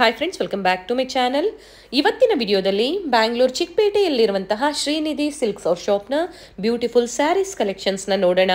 Hi friends, welcome back to my channel. ಇವತ್ತಿನ ವಿಡಿಯೋದಲ್ಲಿ Bangalore ಚಿಕ್ಕಪೇಟೆಯಲ್ಲಿರುವಂತಹ Srinidhi silks ಅವ್ರ ಶಾಪ್ನ ಬ್ಯೂಟಿಫುಲ್ ಸ್ಯಾರೀಸ್ ಕಲೆಕ್ಷನ್ಸ್ನ ನೋಡೋಣ.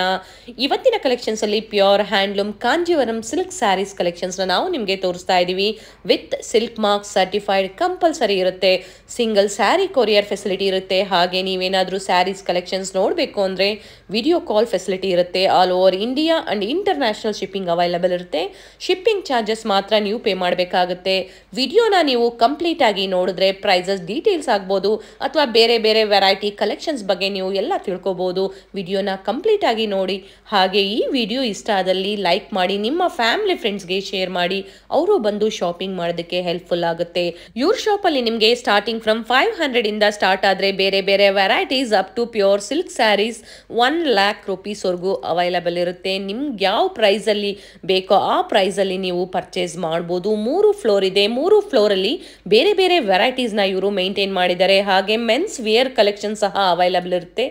ಇವತ್ತಿನ ಕಲೆಕ್ಷನ್ಸಲ್ಲಿ pure handloom Kanjeevaram silk sarees ಕಲೆಕ್ಷನ್ಸ್ನ ನಾವು ನಿಮಗೆ ತೋರಿಸ್ತಾ ಇದ್ದೀವಿ. With silk mark certified compulsory ಇರುತ್ತೆ. ಸಿಂಗಲ್ ಸ್ಯಾರಿ ಕೊರಿಯರ್ ಫೆಸಿಲಿಟಿ ಇರುತ್ತೆ. ಹಾಗೆ ನೀವೇನಾದರೂ ಸ್ಯಾರೀಸ್ ಕಲೆಕ್ಷನ್ಸ್ ನೋಡಬೇಕು ಅಂದರೆ ವಿಡಿಯೋ ಕಾಲ್ ಫೆಸಿಲಿಟಿ ಇರುತ್ತೆ. All over India and international shipping available ಇರುತ್ತೆ. ಶಿಪ್ಪಿಂಗ್ ಚಾರ್ಜಸ್ ಮಾತ್ರ ನೀವು ಪೇ ಮಾಡಬೇಕಾಗುತ್ತೆ. ವಿಡಿಯೋನ ನೀವು ಕಂಪ್ಲೀಟ್ ಆಗಿ ನೋಡಿದ್ರೆ ಪ್ರೈಸಸ್ ಡೀಟೇಲ್ಸ್ ಆಗ್ಬೋದು ಅಥವಾ ಬೇರೆ ಬೇರೆ ವೆರೈಟಿ ಕಲೆಕ್ಷನ್ಸ್ ಬಗ್ಗೆ ನೀವು ಎಲ್ಲ ತಿಳ್ಕೊಬೋದು. ವಿಡಿಯೋನ ಕಂಪ್ಲೀಟ್ ಆಗಿ ನೋಡಿ. ಹಾಗೆ ಈ ವಿಡಿಯೋ ಇಷ್ಟ ಆದಲ್ಲಿ ಲೈಕ್ ಮಾಡಿ, ನಿಮ್ಮ ಫ್ಯಾಮಿಲಿ ಫ್ರೆಂಡ್ಸ್ಗೆ ಶೇರ್ ಮಾಡಿ, ಅವರು ಬಂದು ಶಾಪಿಂಗ್ ಮಾಡೋದಕ್ಕೆ ಹೆಲ್ಪ್ಫುಲ್ ಆಗುತ್ತೆ. ಇವ್ರ ಶಾಪಲ್ಲಿ ನಿಮಗೆ ಸ್ಟಾರ್ಟಿಂಗ್ ಫ್ರಮ್ 500 ಇಂದ ಸ್ಟಾರ್ಟ್ ಆದರೆ ಬೇರೆ ಬೇರೆ varieties up to pure silk sarees 1 lakh ರೂಪೀಸ್ವರೆಗೂ ಅವೈಲಬಲ್ ಇರುತ್ತೆ. ನಿಮ್ಗೆ ಯಾವ ಪ್ರೈಸಲ್ಲಿ ಬೇಕೋ ಆ ಪ್ರೈಸಲ್ಲಿ ನೀವು ಪರ್ಚೇಸ್ ಮಾಡ್ಬೋದು. 3 ಫ್ಲೋರ್ ಇದೆ. 3 ಫ್ಲೋರಲ್ಲಿ ಬೇರೆ ಬೇರೆ ವೆರೈಟೀಸ್ನ ಇವರು ಮೇಂಟೈನ್ ಮಾಡಿದ್ದಾರೆ. ಹಾಗೆ ಮೆನ್ಸ್ ವೇರ್ ಕಲೆಕ್ಷನ್ ಸಹ ಅವೈಲಬಲ್ ಇರುತ್ತೆ.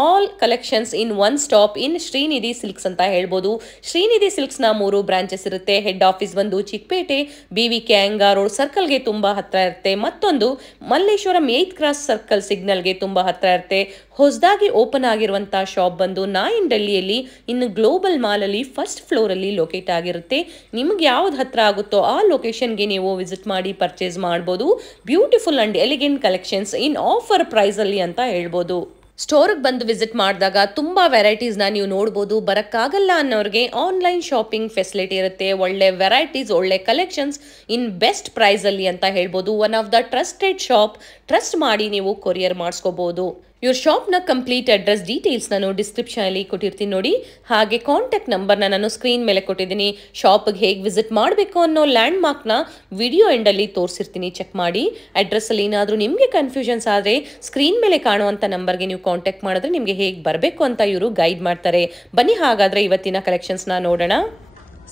All collections in one stop in Srinidhi Silks ಅಂತ ಹೇಳ್ಬೋದು. ಶ್ರೀನಿಧಿ ಸಿಲ್ಕ್ಸ್ನ 3 ಬ್ರಾಂಚಸ್ ಇರುತ್ತೆ. ಹೆಡ್ ಆಫೀಸ್ ಬಂದು ಚಿಕ್ಕಪೇಟೆ BVK ಅಂಗಾ ರೋಡ್ ಸರ್ಕಲ್ಗೆ ತುಂಬ ಹತ್ರ ಇರುತ್ತೆ. ಮತ್ತೊಂದು ಮಲ್ಲೇಶ್ವರಂ 8th ಕ್ರಾಸ್ ಸರ್ಕಲ್ ಸಿಗ್ನಲ್ಗೆ ತುಂಬ ಹತ್ರ ಇರುತ್ತೆ. ಹೊಸದಾಗಿ ಓಪನ್ ಆಗಿರುವಂಥ ಶಾಪ್ ಬಂದು ನಾಯಿನ್ ಡೆಲ್ಲಿಯಲ್ಲಿ ಇನ್ನು ಗ್ಲೋಬಲ್ ಮಾಲಲ್ಲಿ ಫಸ್ಟ್ ಫ್ಲೋರಲ್ಲಿ ಲೊಕೇಟ್ ಆಗಿರುತ್ತೆ. ನಿಮ್ಗೆ ಯಾವ್ದು ಹತ್ರ ಆಗುತ್ತೋ ಆ ಲೊಕೇಶನ್ಗೆ ನೀವು ವಿಸಿಟ್ ಮಾಡಿ ಪರ್ಚೇಸ್ ಮಾಡ್ಬೋದು. Beautiful and elegant collections in offer ಪ್ರೈಸಲ್ಲಿ ಅಂತ ಹೇಳ್ಬೋದು. ಸ್ಟೋರ್ಗೆ ಬಂದು ವಿಸಿಟ್ ಮಾಡಿದಾಗ ತುಂಬ ವೆರೈಟೀಸ್ನ ನೀವು ನೋಡ್ಬೋದು. ಬರೋಕ್ಕಾಗಲ್ಲ ಅನ್ನೋರಿಗೆ ಆನ್ಲೈನ್ ಶಾಪಿಂಗ್ ಫೆಸಿಲಿಟಿ ಇರುತ್ತೆ. ಒಳ್ಳೆ ವೆರೈಟೀಸ್, ಒಳ್ಳೆ ಕಲೆಕ್ಷನ್ಸ್ ಇನ್ ಬೆಸ್ಟ್ ಪ್ರೈಸಲ್ಲಿ ಅಂತ ಹೇಳ್ಬೋದು. One of the trusted shop. Trust ಮಾಡಿ ನೀವು ಕೊರಿಯರ್ ಮಾಡಿಸ್ಕೋಬೋದು. ಇವ್ರ ಶಾಪ್ನ ಕಂಪ್ಲೀಟ್ ಅಡ್ರೆಸ್ ಡೀಟೇಲ್ಸ್ ನಾನು ಡಿಸ್ಕ್ರಿಪ್ಷನಲ್ಲಿ ಕೊಟ್ಟಿರ್ತೀನಿ ನೋಡಿ. ಹಾಗೆ ಕಾಂಟ್ಯಾಕ್ಟ್ ನಂಬರ್ನ ನಾನು ಸ್ಕ್ರೀನ್ ಮೇಲೆ ಕೊಟ್ಟಿದ್ದೀನಿ. ಶಾಪಿಗೆ ಹೇಗೆ ವಿಸಿಟ್ ಮಾಡಬೇಕು ಅನ್ನೋ ಲ್ಯಾಂಡ್ ಮಾರ್ಕ್ನ ವಿಡಿಯೋ ಎಂಡಲ್ಲಿ ತೋರಿಸಿರ್ತೀನಿ, ಚೆಕ್ ಮಾಡಿ. ಅಡ್ರೆಸ್ಸಲ್ಲಿ ಏನಾದರೂ ನಿಮಗೆ ಕನ್ಫ್ಯೂಷನ್ಸ್ ಆದರೆ ಸ್ಕ್ರೀನ್ ಮೇಲೆ ಕಾಣುವಂಥ ನಂಬರ್ಗೆ ನೀವು ಕಾಂಟ್ಯಾಕ್ಟ್ ಮಾಡಿದ್ರೆ ನಿಮಗೆ ಹೇಗೆ ಬರಬೇಕು ಅಂತ ಇವರು ಗೈಡ್ ಮಾಡ್ತಾರೆ. ಬನ್ನಿ ಹಾಗಾದರೆ ಇವತ್ತಿನ ಕಲೆಕ್ಷನ್ಸ್ನ ನೋಡೋಣ.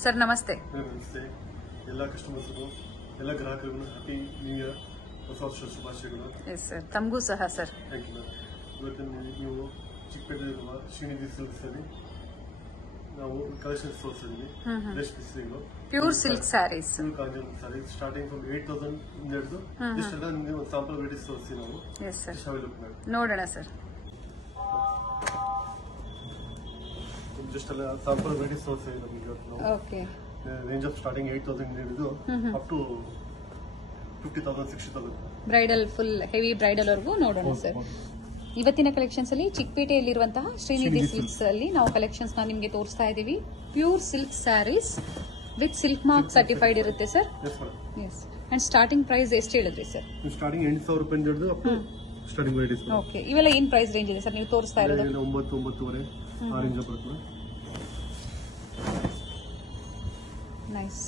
ಸರ್ ನಮಸ್ತೆ. ಎಲ್ಲ ಕಸ್ಟಮರ್ಸ್ಗೂ ಎಲ್ಲ ಗ್ರಾಹಕರಿಗೂ ಹ್ಯಾಪಿ ನ್ಯೂ ಇಯರ್, ಹೊಸ ವರ್ಷ ಶುಭಾಶಯಗಳು. ಎಸ್ ಸರ್, ತಮಗೂ ಸಹ ಸರ್. Thank you ma'am. ಇವತ್ತಿನ ನೀವು ಚಿಕ್ಕಪೇಟೆಯಲ್ಲಿರುವ ಶ್ರೀನಿಧಿ ಸಿಲ್ಕ್ಸ್ ಅಲ್ಲಿ ನಾವು ಕಲೆಕ್ಷನ್ಸ್ ತೋರಿಸಿದ್ವಿ. ಬೆಸ್ಟ್ ಪೀಸ್ಗಳು pure silk sarees, Kanjeevaram sarees starting from 8,000 ಇಂದ ಹಿಡಿದು ಇಷ್ಟೆಲ್ಲ ನಿಮಗೆ ಒಂದು ಸ್ಯಾಂಪಲ್ ವೆರೈಟೀಸ್ ತೋರಿಸಿ ನಾವು. ಎಸ್ ಸರ್, ಲುಕ್ ನೋಡೋಣ ಸರ್. ಜಸ್ಟ್ ಎಲ್ಲ ಸ್ಯಾಂಪಲ್ ವೆರೈಟೀಸ್ ತೋರಿಸಿದ್ವಿ ನಮಗೆ ಇವತ್ತು ನಾವು. ಓಕೆ. ರೇಂಜ್ ಆಫ್ ಸ್ಟಾರ್ಟಿಂಗ್ 8,000 ಇಂದ ಹಿಡಿದು up to 50,000 60,000 bridal, full heavy bridal ವರೆಗೂ ನೋಡೋಣ ಸರ್. ಇವತ್ತಿನ ಕಲೆಕ್ಷನ್ಸ್ ಅಲ್ಲಿ ಚಿಕ್ಕಪೇಟೆಯಲ್ಲಿರುವಂತಹ ಶ್ರೀನಿಧಿ ಸಿಲ್ಕ್ಸ್ ಅಲ್ಲಿ ನಾವು ಕಲೆಕ್ಷನ್ಸ್ ನಿಮಗೆ ತೋರಿಸ್ತಾ ಇದ್ದೀವಿ. Pure silk sarees with silk mark certified ಇರುತ್ತೆ sir. Yes. And starting price ಎಷ್ಟು ಹೇಳಿದ್ರಿ ಸರ್? ಸ್ಟಾರ್ಟಿಂಗ್ 8,000 ರೂಪಾಯಿಂದ ಹಿಡಿದು up to starting varieties. Okay. ಇವೆಲ್ಲ ಏನ್ ಪ್ರೈಸ್ ರೇಂಜ್ ಇದೆ ಸರ್ ನೀವು ತೋರಿಸ್ತಾ ಇರೋದು? 9,900 ಆ ರೇಂಜ್ ಬರುತ್ತೆ. ನೈಸ್.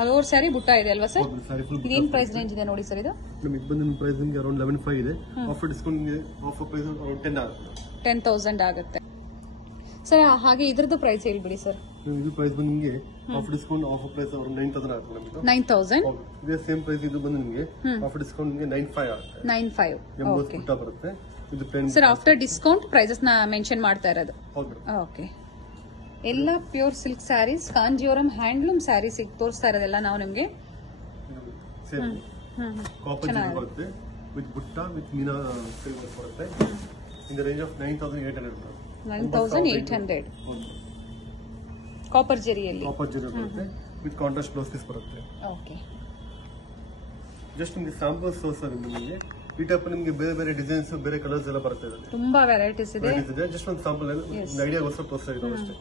ಆಲ್ ಓವರ್ ಸ್ಯಾರಿ ಬುಟ್ಟ ಇದೆ ಅಲ್ವಾ ಸರ್? ಇದೇನ್ ಪ್ರೈಸ್ ರೇಂಜ್ ಇದೆ ನೋಡಿ ಸರ್ ಇದು? ನಮಗೆ ಬಂದಿನ ಪ್ರೈಸ್ ನಿಮಗೆ ಅರೌಂಡ್ 11,500 ಇದೆ. ಆಫರ್ ಡಿಸ್ಕೌಂಟ್ ನಿಮಗೆ ಆಫರ್ ಪ್ರೈಸ್ ಅರೌಂಡ್ 10 ಆಗುತ್ತೆ. 10,000 ಆಗುತ್ತೆ ಸರ್. ಹಾಗೆ ಇದ್ರದ್ದು ಪ್ರೈಸ್ ಹೇಳ್ಬಿಡಿ ಸರ್. ಇದು ಪ್ರೈಸ್ ಬಂದು ನಿಮಗೆ offer discount offer price around 9,000 ಆಗುತ್ತೆ ನಮಗೆ. 9,000. ಇದೇ ಸೇಮ್ ಪ್ರೈಸ್ ಇದು ಬಂದು ನಿಮಗೆ ಆಫರ್ ಡಿಸ್ಕೌಂಟ್ ನಿಮಗೆ 9,500 ಆಗುತ್ತೆ. 9,500. 80 ಬುಟ್ಟ ಬರುತ್ತೆ. ಇದು ಪೆನ್ ಸರ್ ಆಫ್ಟರ್ ಡಿಸ್ಕೌಂಟ್ ಪ್ರೈಸಸ್ ನ ಮೆನ್ಷನ್ ಮಾಡ್ತಾ ಇರೋದು. ಹೌದು. ಓಕೆ. ಎಲ್ಲ pure silk sarees, Kanjeevaram handloom sarees ತೋರಿಸ್ತಾ ಇರೋದೆಲ್ಲ ನಾವು ನಿಮಗೆ. ಸೇಮ್ ಕಾಪರ್ ಜರಿ ಬರುತ್ತೆ ವಿತ್ ಬುಟ್ಟ ವಿತ್ ಮೀನಾ ಸಿಲ್ವರ್ ಬರುತ್ತೆ. In the range of 9,800. 9,800 copper ಜರಿಯಲ್ಲಿ. ಕಾಪರ್ ಜರಿ ಬರುತ್ತೆ ವಿತ್ ಕಾಂಟ್ರಾಸ್ಟ್ ಬ್ಲೌಸ್ ಪೀಸ್ ಬರುತ್ತೆ. ಓಕೆ. ಜಸ್ಟ್ ನಿಮಗೆ ಸ್ಯಾಂಪಲ್ಸ್ ತೋರಿಸ್ತಾರೆ ನಿಮಗೆ. ಈ ಟೈಪ್ ನಿಮಗೆ ಬೇರೆ ಬೇರೆ ಡಿಸೈನ್ಸ್, ಬೇರೆ ಕಲರ್ಸ್ ಎಲ್ಲ ಬರುತ್ತೆ. ತುಂಬಾ ವೆರೈಟೀಸ್ ಇದೆ. ಜಸ್ಟ್ ಒಂದು ಸ್ಯಾಂಪಲ್ ಐಡಿಯಾಗೋಸ್ಕರ ತೋರಿಸ್ತಾ ಇದ್ದೀವಿ ಅಷ್ಟೇ.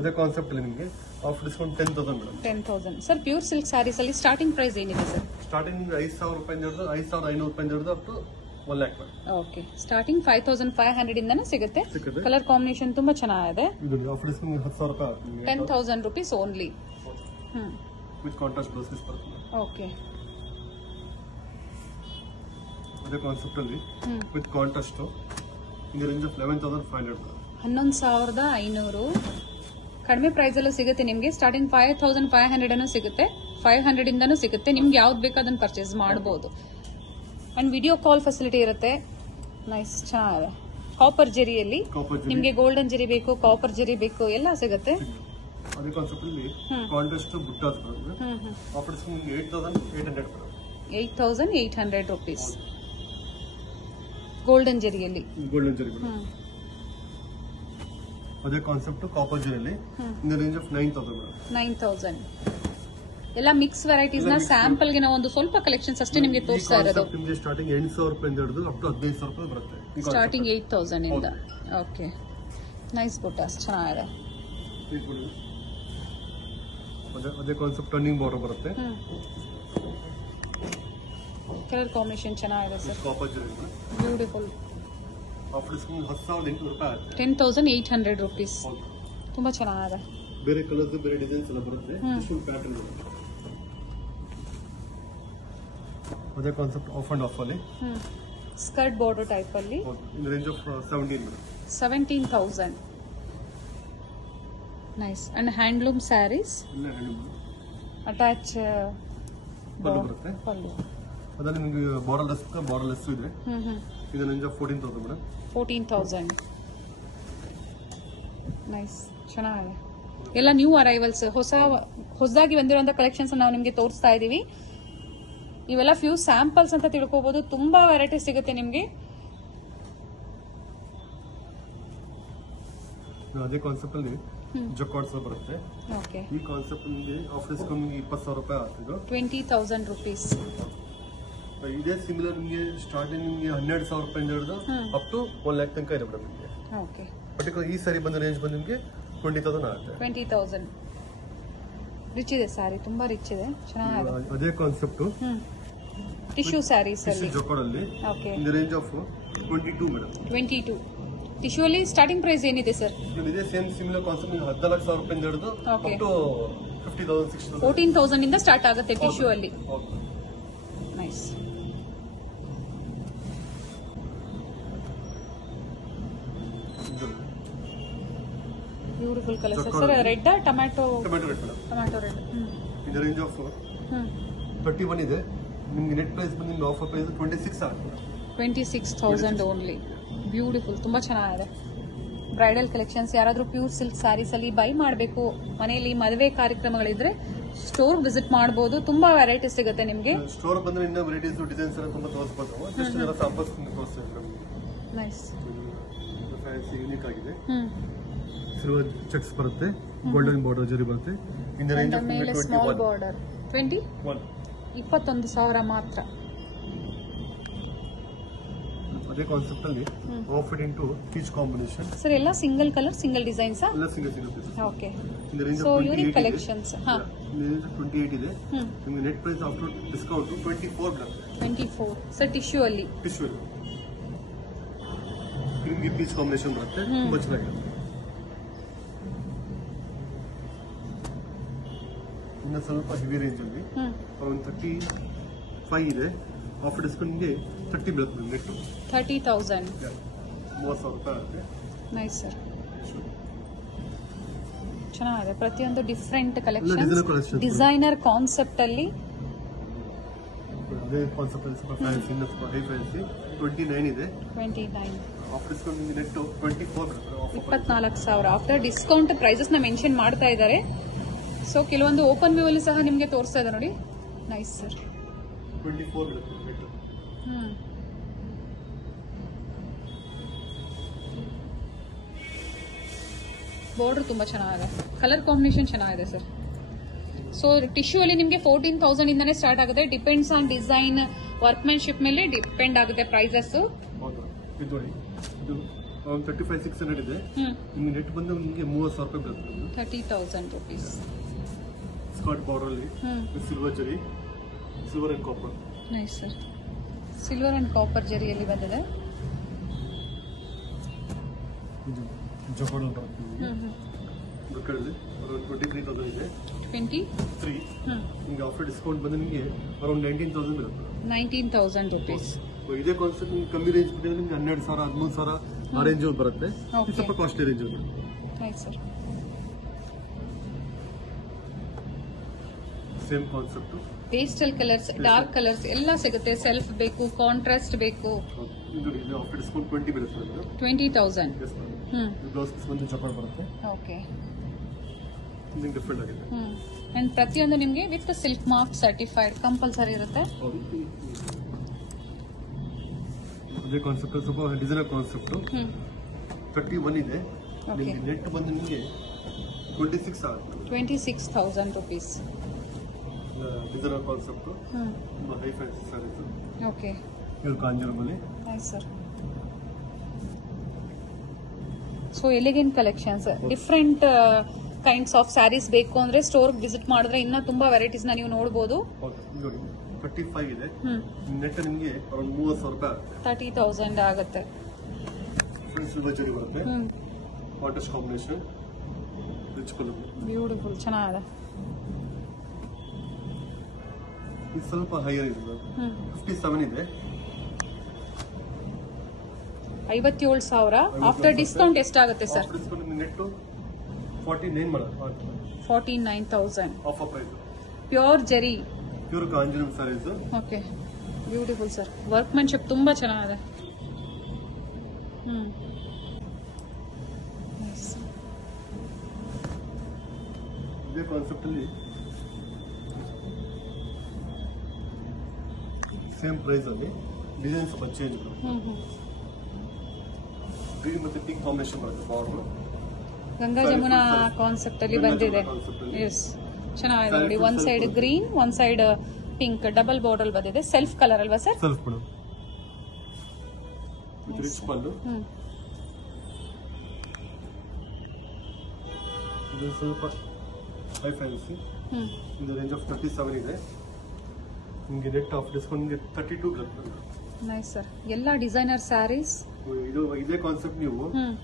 ಅದೇ ಕಾನ್ಸೆಪ್ಟ್ ಅಲ್ಲಿ ನಿಮಗೆ offer discount 10,000 madam. 10,000 sir. Pure silk sarees ಅಲ್ಲಿ ಸ್ಟಾರ್ಟಿಂಗ್ ಪ್ರೈಸ್ ಏನಿದೆ ಸರ್? ಸ್ಟಾರ್ಟಿಂಗ್ 5,000 ರೂಪಾಯಿಂದ ಹಿಡಿದು 5,500 ರೂಪಾಯಿಂದ ಹಿಡಿದು up to 1 lakh. Okay. Starting 5,500 ಇಂದನೂ ಸಿಗುತ್ತೆ. ಕಲರ್ ಕಾಂಬಿನೇಷನ್ ತುಂಬಾ ಚೆನ್ನಾಗಿದೆ. ಇದು ಆಫರ್ ಡಿಸ್ಕೌಂಟ್ 10,000 ರೂಪಾಯಿ. 10,000 rupees only. With contrast blouse piece ಬರುತ್ತೆ. ಓಕೆ. ಅದೇ ಕಾನ್ಸೆಪ್ಟ್ ಅಲ್ಲಿ with contrast in range of 11,500. 11,500 ಕಡಿಮೆ ಪ್ರೈಸ್ ಅಲ್ಲೂ ಸಿಗುತ್ತೆ ನಿಮಗೆ. ಸ್ಟಾರ್ಟಿಂಗ್ 5,500 ಅನ್ನು ಸಿಗುತ್ತೆ, 500 ಇಂದನೂ ಸಿಗುತ್ತೆ. ನಿಮ್ಗೆ ಯಾವ್ದು ಬೇಕೋ ಅದನ್ನ ಪರ್ಚೇಸ್ ಮಾಡಬಹುದು. ಅಂಡ್ ವಿಡಿಯೋ ಕಾಲ್ ಫೆಸಿಲಿಟಿ ಇರುತ್ತೆ. ನೈಸ್, ಚೆನ್ನಾಗಿದೆ. ಕಾಪರ್ ಜರಿಯಲ್ಲಿ ನಿಮ್ಗೆ ಗೋಲ್ಡನ್ ಜರಿ ಬೇಕು, ಕಾಪರ್ ಜರಿ ಬೇಕು, ಎಲ್ಲ ಸಿಗುತ್ತೆ. ಅದೇ ಕಾನ್ಸೆಪ್ಟ್ ಅಲ್ಲಿ ಕಾಂಟ್ರಾಸ್ಟ್ ಬುಟ್ಟಾಸ್ ಬರುತ್ತೆ. ಆಫರ್ ಡಿಸ್ಕೌಂಟ್ 8800 ಬರುತ್ತೆ. 8800 rupees. ಗೋಲ್ಡನ್ ಜರಿಯಲ್ಲಿ. ಗೋಲ್ಡನ್ ಜರಿ ಬರುತ್ತೆ. ಅದೇ ಕಾನ್ಸೆಪ್ಟ್ ಕಾಪರ್ ಜರಿಯಲ್ಲಿ ಇನ್ ದ ರೇಂಜ್ ಆಫ್ 9000 ಬರುತ್ತೆ. 9000. ಎಲ್ಲ ಮಿಕ್ಸ್ ವೆರೈಟೀಸ್ ನ ಸ್ಯಾಂಪಲ್ ಗೆ ನಾವು ಒಂದು ಸ್ವಲ್ಪ ಕಲೆಕ್ಷನ್ಸ್ ಅಷ್ಟೇ ನಿಮಗೆ ತೋರಿಸ್ತಾ ಇರೋದು. ನಿಮಗೆ ಸ್ಟಾರ್ಟಿಂಗ್ 8000 ರೂಪಾಯಿಂದ ಹಿಡಿದು ಅಪ್ ಟು 15000 ರೂಪಾಯಿ ಬರುತ್ತೆ. ಸ್ಟಾರ್ಟಿಂಗ್ 8000 ಇಂದ. ಓಕೆ, ನೈಸ್ ಬುಟ್ಟಾಸ್ ಚೆನ್ನಾಗಿದೆ. ಅದೇ ಕಾನ್ಸೆಪ್ಟ್ ಟರ್ನಿಂಗ್ ಬಾರ್ಡರ್ ಬರುತ್ತೆ. ಕಲರ್ ಕಾಂಬಿನೇಷನ್ ಚೆನ್ನಾಗಿದೆ ಸರ್. ಕಾಪರ್ ಜರಿ ಬ್ಯೂಟಿಫುಲ್. ಆಫರ್ ಡಿಸ್ಕೌಂಟ್ 10800 ರೂಪಾಯಿ ಆಗುತ್ತೆ. 10800 rupees. ತುಂಬಾ ಚೆನ್ನಾಗಿದೆ. ಬೇರೆ ಕಲರ್ಸ್ ಬೇರೆ ಡಿಸೈನ್ಸ್ ಎಲ್ಲ ಬರುತ್ತೆ. ಫುಲ್ ಪ್ಯಾಟರ್ನ್ ಬರುತ್ತೆ. ಅದೇ ಕಾನ್ಸೆಪ್ಟ್ ಆಫ್ ಅಂಡ್ ಆಫ್ ಅಲ್ಲಿ ಸ್ಕರ್ಟ್ ಬಾರ್ಡರ್ ಟೈಪ್ ಅಲ್ಲಿ in range of 17,000. Nice. And handloom sarees attach ಬರುತ್ತೆ. ಅದರಲ್ಲಿ ನಿಮಗೆ ಬಾರ್ಡರ್ಲೆಸ್ ಇದೆ. ಇದು ರೇಂಜ್ ಆಫ್ 14,000 ಮೇಡಮ್. 14,000. ನೈಸ್, ಚೆನ್ನಾಗಿದೆ. ಎಲ್ಲ ನ್ಯೂ ಅರೈವಲ್ಸ್, ಹೊಸದಾಗಿ ಬಂದಿರುವಂತ ಕಲೆಕ್ಷನ್ಸ್ ನಾವು ನಿಮಗೆ ತೋರಿಸ್ತಾ ಇದೀವಿ. ಇವೆಲ್ಲ ಫ್ಯೂ ಸ್ಯಾಂಪಲ್ಸ್ ಅಂತ ತಿಳ್ಕೋಬಹುದು. ತುಂಬಾ ವೆರೈಟಿ ಸಿಗುತ್ತೆ ನಿಮ್ಗೆ. ಅದೇ ಕಾನ್ಸೆಪ್ಟ್ ಅಲ್ಲಿ ಜಕಾರ್ಡ್ಸ್ ಬರುತ್ತೆ. ಓಕೆ, ಈ ಕಾನ್ಸೆಪ್ಟ್ ನಿಮಗೆ ಆಫರ್ ಡಿಸ್ಕೌಂಟ್ 20,000 ರೂಪಾಯಿ ಆಗ್ತಿದೆ. 20,000 rupees. ಇದೇ ಸಿಮಿಲರ್ ನಿಮಗೆ ಸ್ಟಾರ್ಟಿಂಗ್ ನಿಮಗೆ 12,000 ರೂಪಾಯಿಂದ ಹಿಡಿದು ಅಪ್ ಟು 1 lakh ತನಕ ಇದೆ ಮೇಡಮ್ ನಿಮಗೆ. ಓಕೆ, ಪರ್ಟಿಕ್ಯುಲರ್ ಈ ಸಾರಿ ಬಂದ ರೇಂಜ್ ಬಂದು ನಿಮಗೆ 20,000 ಆಗುತ್ತೆ. 20,000. ರಿಚ್ ಇದೆ ಸಾರಿ, ತುಂಬಾ ರಿಚ್ ಇದೆ, ಚೆನ್ನಾಗಿದೆ. ಅದೇ ಕಾನ್ಸೆಪ್ಟ್ ಟಿಶ್ಯೂ ಸ್ಯಾರೀಸ್ ಅಲ್ಲಿ ಜಕಾರ್ಡ್ ಅಲ್ಲಿ okay, in the range of 22 madam. 22. Tissue ಅಲ್ಲಿ ಸ್ಟಾರ್ಟಿಂಗ್ ಪ್ರೈಸ್ ಏನಿದೆ ಸರ್? ಇದೇ ಸೇಮ್ ಸಿಮಿಲರ್ ಕಾನ್ಸೆಪ್ಟ್ 14,000 ರೂಪಾಯಿಂದ ಹಿಡಿದು ಅಪ್ ಟು 50,000 60,000 14,000 ಇಂದ ಸ್ಟಾರ್ಟ್ ಆಗುತ್ತೆ ಟಿಶ್ಯೂ ಅಲ್ಲಿ. Nice. Beautiful colour sir. Red tomato red madam. Tomato red. In the range of 31 ಇದೆ. ನಿಮಗೆ ನೆಟ್ ಪ್ರೈಸ್ ಬಂದು ನಿಮಗೆ ಆಫರ್ ಪ್ರೈಸ್ 26 ಆಗುತ್ತೆ. 26,000 ಓನ್ಲಿ. ಬ್ಯೂಟಿಫುಲ್, ತುಂಬಾ ಚೆನ್ನಾಗಿದೆ. Bridal collections. ಯಾರಾದ್ರೂ ಪ್ಯೂರ್ ಸಿಲ್ಕ್ ಸ್ಯಾರೀಸ್ ಅಲ್ಲಿ ಬೈ ಮಾಡಬೇಕು, ಮನೆಯಲ್ಲಿ ಮದುವೆ ಕಾರ್ಯಕ್ರಮಗಳಿದ್ರೆ ಸ್ಟೋರ್ ವಿಸಿಟ್ ಮಾಡಬಹುದು. ತುಂಬಾ ವೆರೈಟೀಸ್ ಸಿಗುತ್ತೆ ನಿಮಗೆ. ಸ್ಟೋರ್ ಬಂದ್ರೆ ಇನ್ನೂ ವೆರೈಟೀಸ್ ಡಿಸೈನ್ಸ್ ಎಲ್ಲ ತುಂಬಾ ತೋರಿಸಬಹುದು. ಜಸ್ಟ್ ಎಲ್ಲ ಸ್ಯಾಂಪಲ್ಸ್ ತೋರಿಸ್ತೀವಿ ಮೇಡಮ್. ನೈಸ್, ಫ್ಯಾನ್ಸಿ ಯೂನಿಕ್ ಆಗಿದೆ. ಸಿಲ್ವರ್ ಚೆಕ್ಸ್ ಬರುತ್ತೆ, ಗೋಲ್ಡನ್ ಬಾರ್ಡರ್ ಜರಿ ಬರುತ್ತೆ. In the range of small border 21,000 ಮಾತ್ರ. ಅದೇ ಕಾನ್ಸೆಪ್ಟ್ ಅಲ್ಲಿ of it into peach combination. Sir ಎಲ್ಲ ಸಿಂಗಲ್ ಕಲರ್ ಸಿಂಗಲ್ ಡಿಸೈನ್ಸ್? ಎಲ್ಲ single pieces. Okay, in the range so of unique collections. ಹಾ, 28 ಇದೆ. ನಿಮಗೆ ನೆಟ್ ಪ್ರೈಸ್ ಆಫ್ಟರ್ ಡಿಸ್ಕೌಂಟ್ 24 ಬರುತ್ತೆ. 24. Sir tissue ಅಲ್ಲಿ ನಿಮಗೆ ಪೀಚ್ ಕಾಂಬಿನೇಷನ್ ಬರುತ್ತೆ. ತುಂಬಾ ಚೆನ್ನಾಗಿದೆ. ಇನ್ನು ಸ್ವಲ್ಪ ಹೆವಿ ರೇಂಜ್ ಅಲ್ಲಿ ಒಂದು 35 ಇದೆ. ಆಫರ್ ಡಿಸ್ಕೌಂಟ್ ನಿಮಗೆ 30 ಬರುತ್ತೆ ನೆಟ್. 30,000. 30,000 ರೂಪಾಯಿ ಆಗುತ್ತೆ. ನೈಸ್ ಸರ್, ಚೆನ್ನಾಗಿದೆ. ಪ್ರತಿಯೊಂದು different collections. Collection, designer concept ಅಲ್ಲಿ. ಅದೇ ಕಾನ್ಸೆಪ್ಟ್ ಅಲ್ಲಿ ಸ್ವಲ್ಪ ಫ್ಯಾನ್ಸಿ, ಸ್ವಲ್ಪ ಹೈ ಫ್ಯಾನ್ಸಿ 29 ಇದೆ. 29. ಆಫರ್ ಡಿಸ್ಕೌಂಟ್ ನಿಮಗೆ ನೆಟ್ 24 ಬರುತ್ತೆ. 24,000 ಆಫ್ಟರ್ ಡಿಸ್ಕೌಂಟ್ ಪ್ರೈಸಸ್ ನ ಮೆನ್ಷನ್ ಮಾಡ್ತಾ ಇದ್ದಾರೆ. ಸೊ ಕೆಲವೊಂದು ಓಪನ್ ವ್ಯೂ ಅಲ್ಲಿ ಸಹ ನಿಮಗೆ ತೋರಿಸ್ತಾ ಇದೆ ನೋಡಿ. Nice sir. 24 ಬರುತ್ತೆ ನೆಟ್. ಬಾರ್ಡರ್ ತುಂಬಾ ಚೆನ್ನಾಗಿದೆ, ಕಲರ್ ಕಾಂಬಿನೇಷನ್ ಚೆನ್ನಾಗಿದೆ ಸರ್. ಸೊ ಟಿಶ್ಯೂ ಅಲ್ಲಿ ನಿಮಗೆ 14,000 ಇಂದಾನೆ ಸ್ಟಾರ್ಟ್ ಆಗುತ್ತೆ. ಡಿಪೆಂಡ್ಸ್ ಆನ್ ಡಿಸೈನ್, ವರ್ಕ್ಮೆನ್ಶಿಪ್ ಮೇಲೆ ಡಿಪೆಂಡ್ ಆಗುತ್ತೆ ಪ್ರೈಸಸ್. ಇದು 35,600 ಇದೆ. ನಿಮಗೆ ನೆಟ್ ಬಂದು ನಿಮಗೆ 30,000 ರೂಪಾಯಿ ಬರುತ್ತೆ. 30,000 rupees. ಸ್ಕರ್ಟ್ ಬಾರ್ಡರ್ ಅಲ್ಲಿ silver zari, silver and copper. Nice sir. Silver and copper ಜರಿಯಲ್ಲಿ ಬಂದಿದೆ. ಇದು ಜಕಾರ್ಡ್ ಬರುತ್ತೆ. ಜಕಾರ್ಡ್ ಅರೌಂಡ್ 23,000 ಇದೆ. 23. ನಿಮಗೆ ಆಫರ್ ಡಿಸ್ಕೌಂಟ್ ಬಂದು ನಿಮಗೆ ಅರೌಂಡ್ 19,000 ಬರುತ್ತೆ. 19,000 rupees. ಇದೇ ಕಾನ್ಸೆಪ್ಟ್ ನಿಮ್ಗೆ ಕಮ್ಮಿ ರೇಂಜ್ ಬಿಟ್ಟರೆ ನಿಮ್ಗೆ 12,000 13,000 ಆ ರೇಂಜ್ ಬರುತ್ತೆ. ಸ್ವಲ್ಪ costly range. Nice sir. Same concept. Pastel colours, dark colours ಎಲ್ಲ ಸಿಗುತ್ತೆ. ಸೆಲ್ಫ್ ಬೇಕು, ಕಾಂಟ್ರಾಸ್ಟ್ ಬೇಕು. ಇದು ಆಫರ್ ಡಿಸ್ಕೌಂಟ್ 20 ಬರುತ್ತೆ. 20,000. ಬ್ಲೌಸ್ ಪೀಸ್ ಬಂದು ಜಕಾರ್ಡ್ ಬರುತ್ತೆ. ಓಕೆ, ನಿಮಗೆ ಡಿಫ್ರೆಂಟ್ ಆಗಿದೆ. ಅಂಡ್ ಪ್ರತಿಯೊಂದು ನಿಮಗೆ with silk mark certified compulsory ಇರುತ್ತೆ. ಅದೇ ಕಾನ್ಸೆಪ್ಟ್ ಸ್ವಲ್ಪ ಡಿಸೈನರ್ ಕಾನ್ಸೆಪ್ಟ್ 31 ಇದೆ. ನಿಮಗೆ ನೆಟ್ ಬಂದು ನಿಮಗೆ 26 ಆಗುತ್ತೆ. 26,000 rupees. ಡಿಸೈನರ್ ಕಾನ್ಸೆಪ್ಟ್ ತುಂಬಾ ಹೈ ಫ್ಯಾನ್ಸಿ ಸ್ಯಾರೀಸ್. ಓಕೆ, ಇವರು ಕಾಂಜೀವರಮಲ್ಲಿ. Nice sir. So elegant collections, different kinds of sarees ಬೇಕು ಅಂದ್ರೆ ಸ್ಟೋರ್ ವಿಸಿಟ್ ಮಾಡಿದ್ರೆ ಇನ್ನೂ ತುಂಬಾ ವೆರೈಟೀಸ್ ನ ನೀವು ನೋಡಬಹುದು. ನೋಡಿ 35 ಇದೆ. ನೆಟ್ ನಿಮಗೆ ಅರೌಂಡ್ 30,000 ರೂಪಾಯಿ ಆಗುತ್ತೆ. 30,000 ಆಗುತ್ತೆ. ಸಿಲ್ವರ್ ಜರಿ ಬರುತ್ತೆ. Contrast combination, rich colour, beautiful, ಚೆನ್ನಾಗಿದೆ. ಇದು ಸ್ವಲ್ಪ ಹೈಯರ್ ಇದೆ. 57 ಇದೆ. 57,000. ಆಫ್ಟರ್ ಡಿಸ್ಕೌಂಟ್ ಎಷ್ಟಾಗುತ್ತೆ ಸರ್? ನೆಟ್ 49 ಮಾಡುತ್ತೆ. 49,000 offer price. Pure zari, pure Kanjeevaram sarees. Okay, beautiful sir. Workmanship ತುಂಬಾ ಚೆನ್ನಾಗಿದೆ. ಇದೇ ಕಾನ್ಸೆಪ್ಟ್ ಅಲ್ಲಿ ಸೇಮ್ ಪ್ರೈಸ್ ಅಲ್ಲಿ ಡಿಸೈನ್ ಸ್ವಲ್ಪ ಚೇಂಜ್ ಬರುತ್ತೆ. ಗ್ರೀನ್ ಮತ್ತೆ ಪಿಂಕ್ ಕಾಂಬಿನೇಷನ್ ಬರುತ್ತೆ. ಬಾರ್ಡರ್ ಗಂಗಾ ಜಮುನಾ ಕಾನ್ಸೆಪ್ಟ್ ಅಲ್ಲಿ ಬಂದಿದೆ. ಎಸ್, ಚೆನ್ನಾಗಿದೆ ನೋಡಿ. One side green, one side pink, double border ಬಂದಿದೆ. ಸೆಲ್ಫ್ ಕಲರ್ ಅಲ್ವಾ ಸರ್? Self madam. ರಿಚ್ ಪಲ್ಲು. ಇದು ಸ್ವಲ್ಪ ಹೈ ಫ್ಯಾನ್ಸಿ. ಇದು ರೇಂಜ್ ಆಫ್ 37 ಇದೆ. ನಿಮಗೆ ನೆಟ್ ಆಫ್ ಡಿಸ್ಕೌಂಟ್ 32 ಬರುತ್ತೆ. Nice sir. ಎಲ್ಲ ಡಿಸೈನರ್ ಸ್ಯಾರೀಸ್. ಇದು ಇದೇ ಕಾನ್ಸೆಪ್ಟ್ ನೀವು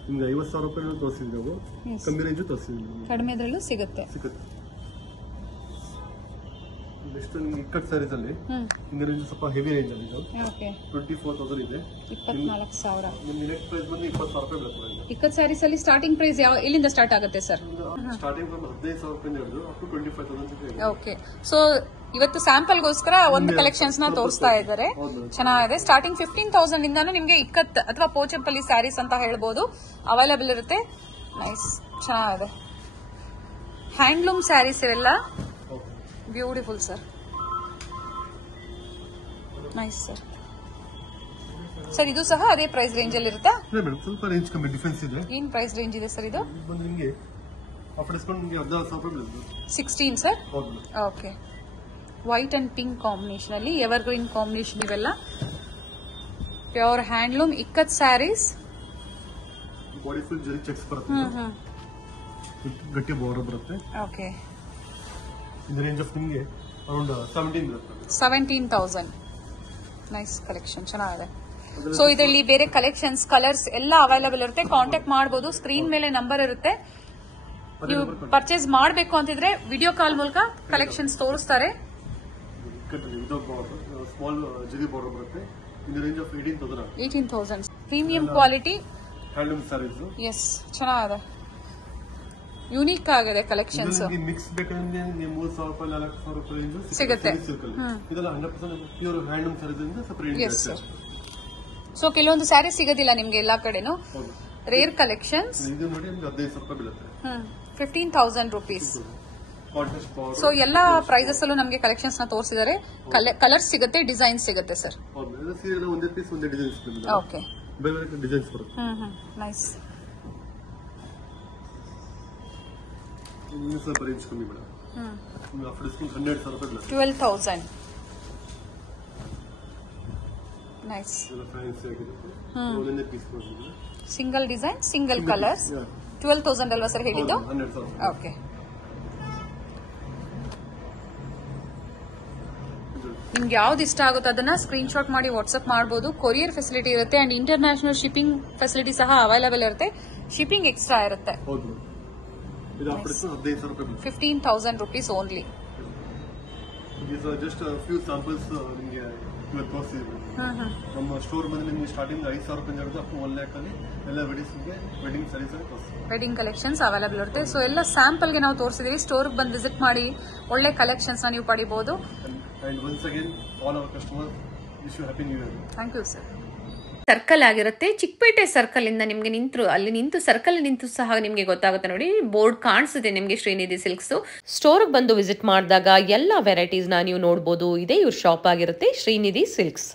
ನಿಮ್ಗೆ 50,000 ರೂಪಾಯಿ ತೋರಿಸಿದ್ದೆವು. ಕಮ್ಮಿ ರೇಂಜ್ ತೋರಿಸಿದ್ವಿ. ಕಡಿಮೆದ್ರಲ್ಲೂ ಸಿಗುತ್ತೆ. ನೆಕ್ಸ್ಟ್ ನಿಮ್ಗೆ ಇಕ್ಕಟ್ ಸ್ಯಾರೀಸ್ ಅಲ್ಲಿ ನಿಮ್ಗೆ ರೇಂಜ್ ಸ್ವಲ್ಪ ಹೆವಿ ರೇಂಜ್ ಅಲ್ಲಿ ಇದೆ. ಓಕೆ, 24,000 ಇದೆ. 24,000. ನಿಮ್ಗೆ ನೆಟ್ ಪ್ರೈಸ್ ಬಂದು 20,000 ರೂಪಾಯಿ ಬರುತ್ತೆ. ಇಕ್ಕತ್ ಸ್ಯಾರೀಸ್ ಅಲ್ಲಿ ಸ್ಟಾರ್ಟಿಂಗ್ ಪ್ರೈಸ್ ಎಲ್ಲಿಂದ ಸ್ಟಾರ್ಟ್ ಆಗುತ್ತೆ ಸರ್? ಸ್ಟಾರ್ಟಿಂಗ್ ಫ್ರಮ್ 15,000 ರೂಪಾಯಿ ಹಿಡಿದು ಅಪ್ ಟು 25,000. ಓಕೆ, ಸೊ ಇವತ್ತು ಸ್ಯಾಂಪಲ್ ಗೋಸ್ಕರ ಒಂದು ಕಲೆಕ್ಷನ್ಸ್ ನ ತೋರಿಸ್ತಾ ಇದ್ದಾರೆ. ಚೆನ್ನಾಗಿದೆ. ಸ್ಟಾರ್ಟಿಂಗ್ 15,000 ಇಂದಾನು ನಿಮ್ಗೆ ಇಕ್ಕತ್ ಅಥವಾ ಪೋಚಂಪಲ್ಲಿ ಸ್ಯಾರೀಸ್ ಅಂತ ಹೇಳ್ಬೋದು, ಅವೈಲೇಬಲ್ ಇರುತ್ತೆ. ನೈಸ್, ಚೆನ್ನಾಗಿದೆ. ಹ್ಯಾಂಡ್ಲೂಮ್ ಸ್ಯಾರೀಸ್ ಇವೆಲ್ಲ beautiful sir. Nice sir. Sir ಇದು ಸಹ ಅದೇ ಪ್ರೈಸ್ ರೇಂಜ್ ಅಲ್ಲಿ ಇರುತ್ತಾ? ಸ್ವಲ್ಪ ರೇಂಜ್ ಕಮ್ಮಿ ಡಿಫರೆನ್ಸ್ ಇದೆ. ಏನ್ ಪ್ರೈಸ್ ರೇಂಜ್ ಇದೆ ಸರ್ ಇದು? ನಿಮಗೆ ಆಫರ್ ಡಿಸ್ಕೌಂಟ್ ನಿಮಗೆ 16,000 ರೂಪಾಯಿ ಬೀಳುತ್ತೆ. 16 sir. Okay, white and pink combination ಅಲ್ಲಿ ಎವರ್ ಗ್ರೀನ್ ಕಾಂಬಿನೇಷನ್ ಇವೆಲ್ಲ pure handloom ikat sarees. Body full zari checks ಬರುತ್ತೆ. ಗಟ್ಟಿ ಬಾರ್ಡರ್ ಬರುತ್ತೆ. ಓಕೆ, ಇದು ರೇಂಜ್ ಆಫ್ ನಿಮಗೆ ಅರೌಂಡ್ 17 ಬರುತ್ತೆ. 17,000. ನೈಸ್ ಕಲೆಕ್ಷನ್, ಚೆನ್ನಾಗಿದೆ. ಸೊ ಇದರಲ್ಲಿ ಬೇರೆ ಕಲೆಕ್ಷನ್ಸ್, ಕಲರ್ಸ್ ಎಲ್ಲ ಅವೈಲೇಬಲ್ ಇರುತ್ತೆ. ಕಾಂಟ್ಯಾಕ್ಟ್ ಮಾಡಬಹುದು. ಸ್ಕ್ರೀನ್ ಮೇಲೆ ನಂಬರ್ ಇರುತ್ತೆ. ನೀವು ಪರ್ಚೇಸ್ ಮಾಡಬೇಕು ಅಂತಿದ್ರೆ ವಿಡಿಯೋ ಕಾಲ್ ಮೂಲಕ ಕಲೆಕ್ಷನ್ಸ್ ತೋರಿಸ್ತಾರೆ. ಸ್ಮಾಲ್ ಜರಿ ಬಾರ್ಡರ್ ಬರುತ್ತೆ. ಇದು range of 18,000. Premium quality handloom sarees. Yes, ಚೆನ್ನಾಗಿದೆ. ಯೂನಿಕ್ ಆಗಿದೆ ಕಲೆಕ್ಷನ್ಸ್. ಮಿಕ್ಸ್ ಬೇಕಂದ್ರೆ 3,000 ರೂಪಾಯಿ 4,000 ರೂಪಾಯಿ ರೇಂಜ್ ಸಿಗುತ್ತೆ. ಇದೆಲ್ಲ 100% pure handloom sarees separate. Yes sir. So ಕೆಲವೊಂದು ಸ್ಯಾರಿ ಸಿಗೋದಿಲ್ಲ ನಿಮ್ಗೆ ಎಲ್ಲಾ ಕಡೆನೂ. Rare collections. ಇದು ನೋಡಿ ನಿಮ್ಗೆ 15,000 ರೂಪಾಯಿ ಬೀಳುತ್ತೆ. 15,000 ರೂಪೀಸ್. ಸೊ ಎಲ್ಲಾ ಪ್ರೈಸಸ್ ಅಲ್ಲೂ ನಮಗೆ ಕಲೆಕ್ಷನ್ಸ್ ನ ತೋರಿಸಿದ್ದಾರೆ. ಕಲರ್ಸ್ ಸಿಗುತ್ತೆ, ಡಿಸೈನ್ ಸಿಗುತ್ತೆ ಸರ್. ಒಂದೇ ಪೀಸ್ ಒಂದೇ ಡಿಸೈನ್ಸ್. ಓಕೆ, ಬೇರೆ ಬೇರೆ ಡಿಸೈನ್ಸ್ ಬರುತ್ತೆ. ನೈಸ್. ಇನ್ನು ಸ್ವಲ್ಪ ರೇಂಜ್ ಕಮ್ಮಿ ಮೇಡಮ್. ಆಫರ್ ಡಿಸ್ಕೌಂಟ್ 12,000 ರೂಪಾಯಿ ಬೀಳುತ್ತೆ. 12,000. ನೈಸ್. ಒಂದೇ ಪೀಸ್ ಬರುತ್ತೆ. Single design, single colours. 12,000 ಅಲ್ವಾ ಸರ್ ಹೇಳಿದ್ದು? 12,000. ಓಕೆ. ನಿಮ್ಗೆ ಯಾವ್ದು ಇಷ್ಟ ಆಗುತ್ತೋ ಅದನ್ನ ಸ್ಕ್ರೀನ್ ಶಾಟ್ ಮಾಡಿ ವಾಟ್ಸ್ಆಪ್ ಮಾಡಬಹುದು. ಕೊರಿಯರ್ ಫೆಸಿಲಿಟಿ ಇರುತ್ತೆ ಅಂಡ್ ಇಂಟರ್ನ್ಯಾಷನಲ್ ಶಿಪ್ಪಿಂಗ್ ಫೆಸಿಲಿಟಿ ಸಹ ಅವೈಲೇಬಲ್ ಇರುತ್ತೆ. ಶಿಪ್ಪಿಂಗ್ ಎಕ್ಸ್ಟ್ರಾ ಇರುತ್ತೆ. 15,000 rupees only. These are just a few samples ನಿಮಗೆ ಇವತ್ತು ತೋರಿಸಿದ್ವಿ. ನಮ್ಮ ಸ್ಟೋರ್ ಬಂದು ನಿಮಗೆ ಸ್ಟಾರ್ಟಿಂಗ್ 5,000 ರೂಪಾಯಿ ಹಿಡಿದು ಅಪ್ ಟು 1 lakh ಅಲ್ಲಿ ಎಲ್ಲ wedding sarees wedding collections available ಇರುತ್ತೆ. ಸೊ ಎಲ್ಲ ಸ್ಯಾಂಪಲ್ ಗೆ ನಾವು ತೋರಿಸಿದೀವಿ. ಸ್ಟೋರ್ ಬಂದು ವಿಸಿಟ್ ಮಾಡಿ ಒಳ್ಳೆ ಕಲೆಕ್ಷನ್ಸ್ ನೀವು ಪಡಿಬಹುದು. And once again, all our customers wish you happy new year. Thank you, sir. Circle ಆಗಿರುತ್ತೆ. ಚಿಕ್ಕಪೇಟೆ ಸರ್ಕಲ್ ಇಂದ ನಿಮ್ಗೆ ಅಲ್ಲಿ ಸರ್ಕಲ್ ನಿಂತು ಸಹ ನಿಮ್ಗೆ ಗೊತ್ತಾಗುತ್ತೆ ನೋಡಿ, ಬೋರ್ಡ್ ಕಾಣಿಸುತ್ತೆ ನಿಮ್ಗೆ ಶ್ರೀನಿಧಿ ಸಿಲ್ಕ್ಸ್. ಸ್ಟೋರ್ ಬಂದು ವಿಸಿಟ್ ಮಾಡಿದಾಗ ಎಲ್ಲ ವೆರೈಟೀಸ್ ನ ನೀವು ನೋಡಬಹುದು. ಇದೇ ಇವ್ರ ಶಾಪ್ ಆಗಿರುತ್ತೆ ಶ್ರೀನಿಧಿ ಸಿಲ್ಕ್ಸ್.